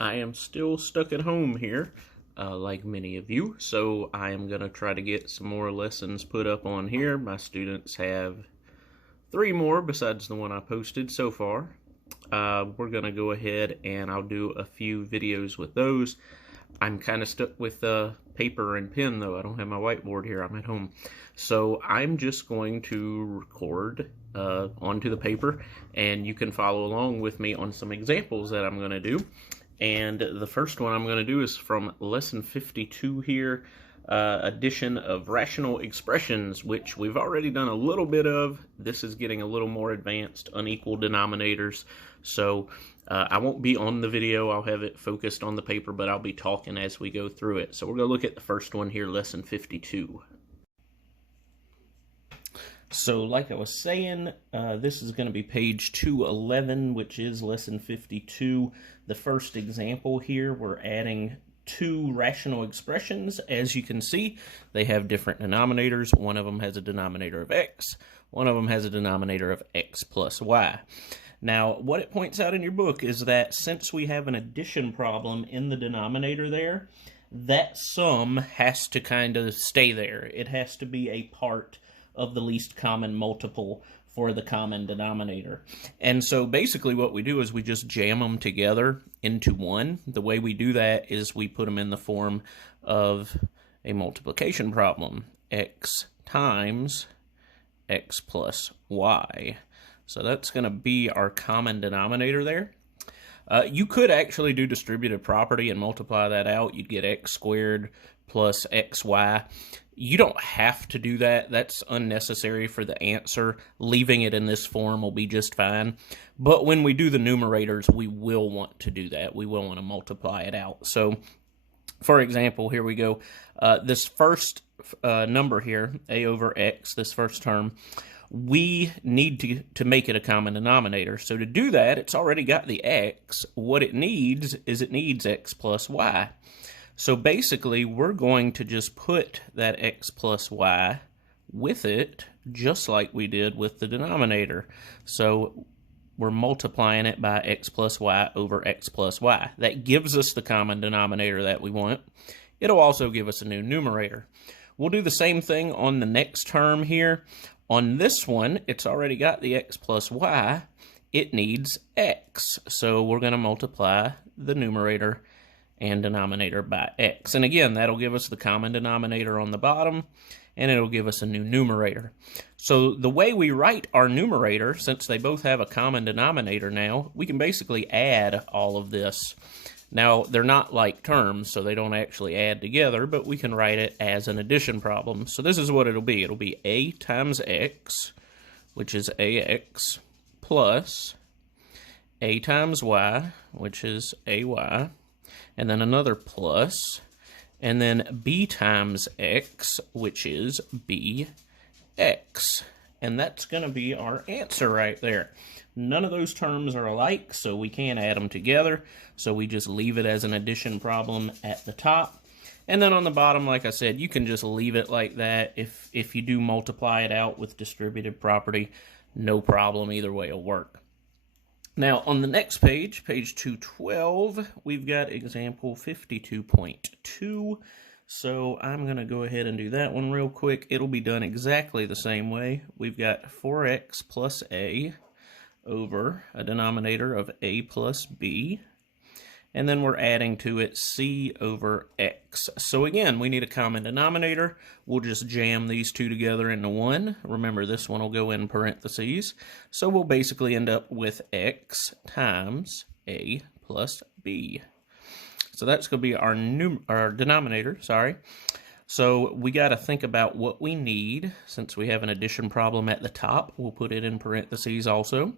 I am still stuck at home here, like many of you, so I am going to try to get some more lessons put up on here. My students have 3 more besides the one I posted so far. We're going to go ahead and I'll do a few videos with those. I'm kind of stuck with paper and pen, though. I don't have my whiteboard here. I'm at home. So I'm just going to record onto the paper, and you can follow along with me on some examples that I'm going to do. And the first one I'm going to do is from lesson 52 here, addition of rational expressions, which we've already done a little bit of. This is getting a little more advanced, unequal denominators. So I won't be on the video. I'll have it focused on the paper, but I'll be talking as we go through it. So we're going to look at the first one here, lesson 52. So like I was saying, this is going to be page 211, which is lesson 52. The first example here, we're adding 2 rational expressions. As you can see, they have different denominators. One of them has a denominator of x. One of them has a denominator of x plus y. Now, what it points out in your book is that since we have an addition problem in the denominator there, that sum has to kind of stay there. It has to be a part of the least common multiple for the common denominator. And so basically what we do is we just jam them together into one. The way we do that is we put them in the form of a multiplication problem. X times x plus y. So that's going to be our common denominator there. You could actually do distributive property and multiply that out. You'd get x squared plus xy. You don't have to do that. That's unnecessary for the answer. Leaving it in this form will be just fine. But when we do the numerators, we will want to do that. We will want to multiply it out. So, for example, here we go. This first number here, a over x, this first term, we need to make it a common denominator. So to do that, it's already got the x. What it needs is it needs x plus y. So basically, we're going to just put that x plus y with it, just like we did with the denominator. So we're multiplying it by x plus y over x plus y. That gives us the common denominator that we want. It'll also give us a new numerator. We'll do the same thing on the next term here. On this one, it's already got the x plus y. It needs x. So we're going to multiply the numerator and denominator by x. And again, that'll give us the common denominator on the bottom, and it'll give us a new numerator. So the way we write our numerator, since they both have a common denominator now, we can basically add all of this. Now, they're not like terms, so they don't actually add together, but we can write it as an addition problem. So this is what it'll be. It'll be a times x, which is ax, plus a times y, which is ay, and then another plus, and then b times x, which is bx. And that's going to be our answer right there. None of those terms are alike, so we can't add them together. So we just leave it as an addition problem at the top. And then on the bottom, like I said, you can just leave it like that. If you do multiply it out with distributive property, no problem. Either way will work. Now, on the next page, page 212, we've got example 52.2. So I'm going to go ahead and do that one real quick. It'll be done exactly the same way. We've got 4x plus a over a denominator of a plus b. And then we're adding to it c over x. So again, we need a common denominator. We'll just jam these two together into one. Remember, this one will go in parentheses. So we'll basically end up with x times a plus b. So that's going to be our denominator, sorry. So we got to think about what we need. Since we have an addition problem at the top, we'll put it in parentheses also.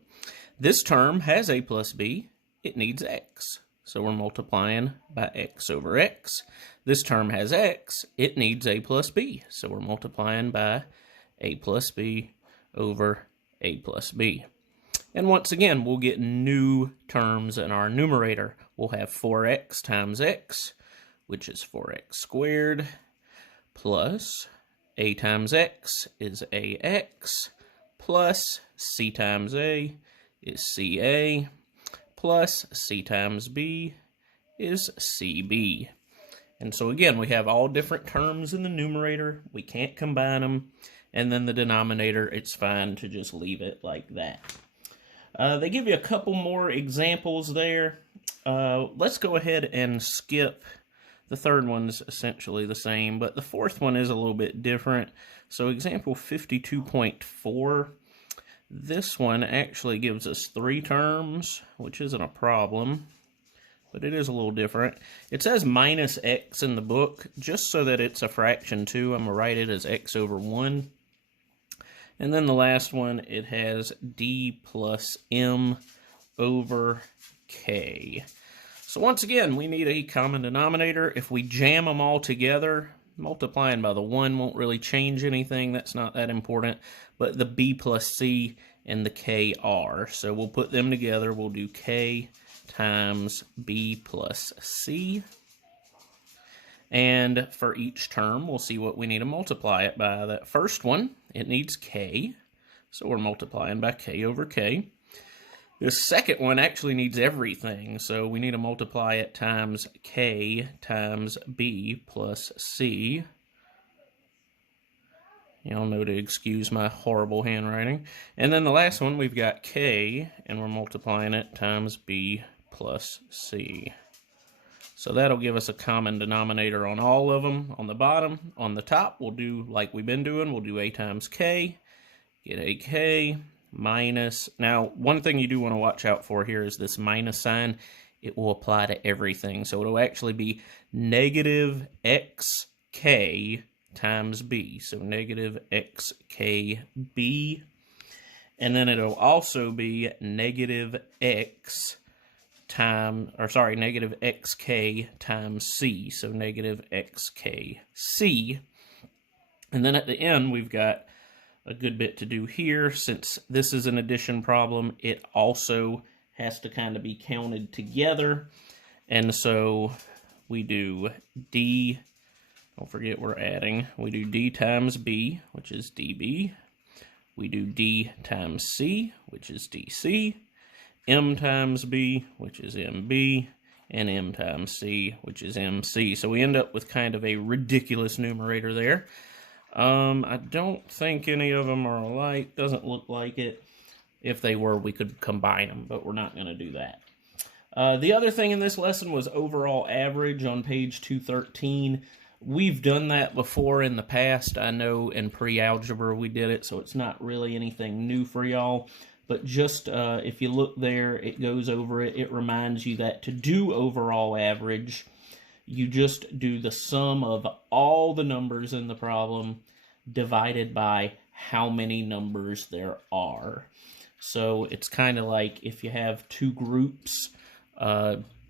This term has a plus b. It needs x. So we're multiplying by x over x. This term has x. It needs a plus b. So we're multiplying by a plus b over a plus b. And once again, we'll get new terms in our numerator. We'll have 4x times x, which is 4x squared, plus a times x is ax, plus c times a is ca, plus c times b is CB. And so again, we have all different terms in the numerator. We can't combine them. And then the denominator, it's fine to just leave it like that. They give you a couple more examples there. Let's go ahead and skip. The third one's essentially the same, but the fourth one is a little bit different. So example 52.4, this one actually gives us 3 terms, which isn't a problem, but it is a little different. It says minus x in the book, just so that it's a fraction too. I'm going to write it as x over 1. And then the last one, it has d plus m over k. So once again, we need a common denominator. If we jam them all together, multiplying by the 1 won't really change anything. That's not that important. But the b plus c and the k are. So we'll put them together. We'll do k times b plus c. And for each term, we'll see what we need to multiply it by. That first one, it needs k. So we're multiplying by k over k. This second one actually needs everything, so we need to multiply it times k times b plus c. Y'all know to excuse my horrible handwriting. And then the last one, we've got k, and we're multiplying it times b plus c. So that'll give us a common denominator on all of them. On the bottom, on the top, we'll do like we've been doing. We'll do a times k, get a k, minus. Now, one thing you do want to watch out for here is this minus sign. It will apply to everything. So it'll actually be negative xk times b. So negative xkb. And then it'll also be negative negative xk times c, so negative xkc. And then at the end, we've got a good bit to do here. Since this is an addition problem, it also has to kind of be counted together. And so we do d, don't forget we're adding, we do d times b, which is db. We do d times c, which is dc. M times b, which is mb, and m times c, which is mc. So we end up with kind of a ridiculous numerator there. I don't think any of them are alike. Doesn't look like it. If they were, we could combine them, but we're not going to do that. The other thing in this lesson was overall average on page 213. We've done that before in the past. I know in pre-algebra we did it, so it's not really anything new for y'all. But just if you look there, it goes over it. It reminds you that to do overall average, you just do the sum of all the numbers in the problem divided by how many numbers there are. So it's kind of like if you have two groups,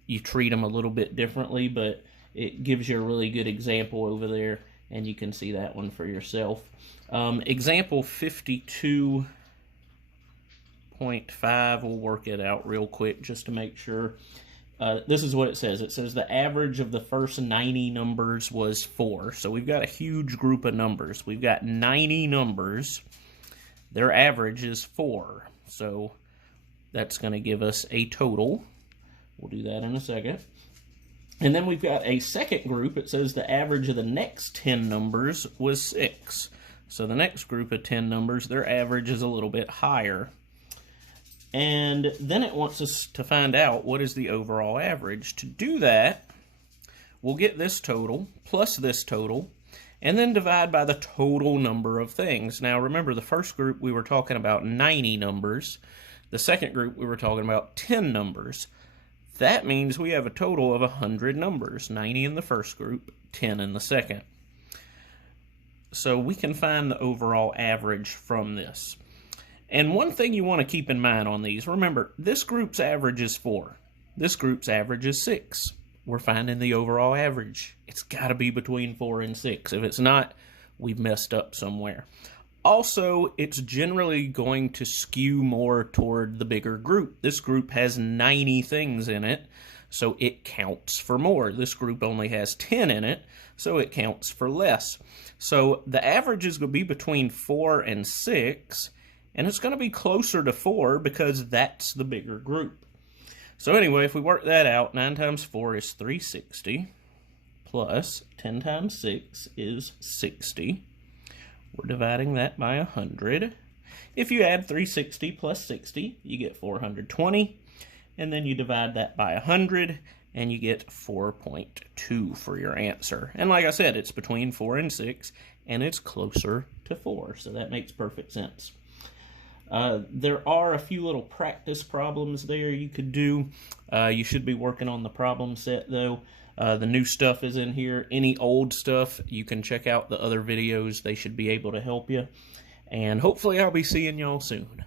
you treat them a little bit differently, but it gives you a really good example over there, and you can see that one for yourself. Example 52.5, we'll work it out real quick just to make sure. This is what it says. It says the average of the first 90 numbers was 4. So we've got a huge group of numbers. We've got 90 numbers. Their average is 4. So that's going to give us a total. We'll do that in a second. And then we've got a second group. It says the average of the next 10 numbers was 6. So the next group of 10 numbers, their average is a little bit higher. And then it wants us to find out what is the overall average. To do that, we'll get this total plus this total, and then divide by the total number of things. Now remember, the first group we were talking about 90 numbers. The second group we were talking about 10 numbers. That means we have a total of 100 numbers. 90 in the first group, 10 in the second. So we can find the overall average from this. And one thing you want to keep in mind on these, remember, this group's average is 4. This group's average is 6. We're finding the overall average. It's got to be between 4 and 6. If it's not, we've messed up somewhere. Also, it's generally going to skew more toward the bigger group. This group has 90 things in it, so it counts for more. This group only has 10 in it, so it counts for less. So the average is going to be between 4 and 6, and it's going to be closer to 4 because that's the bigger group. So anyway, if we work that out, 9 times 4 is 360, plus 10 times 6 is 60. We're dividing that by 100. If you add 360 plus 60, you get 420, and then you divide that by 100, and you get 4.2 for your answer. And like I said, it's between 4 and 6, and it's closer to 4, so that makes perfect sense. There are a few little practice problems there you could do. You should be working on the problem set, though. The new stuff is in here. Any old stuff, you can check out the other videos. They should be able to help you. And hopefully I'll be seeing y'all soon.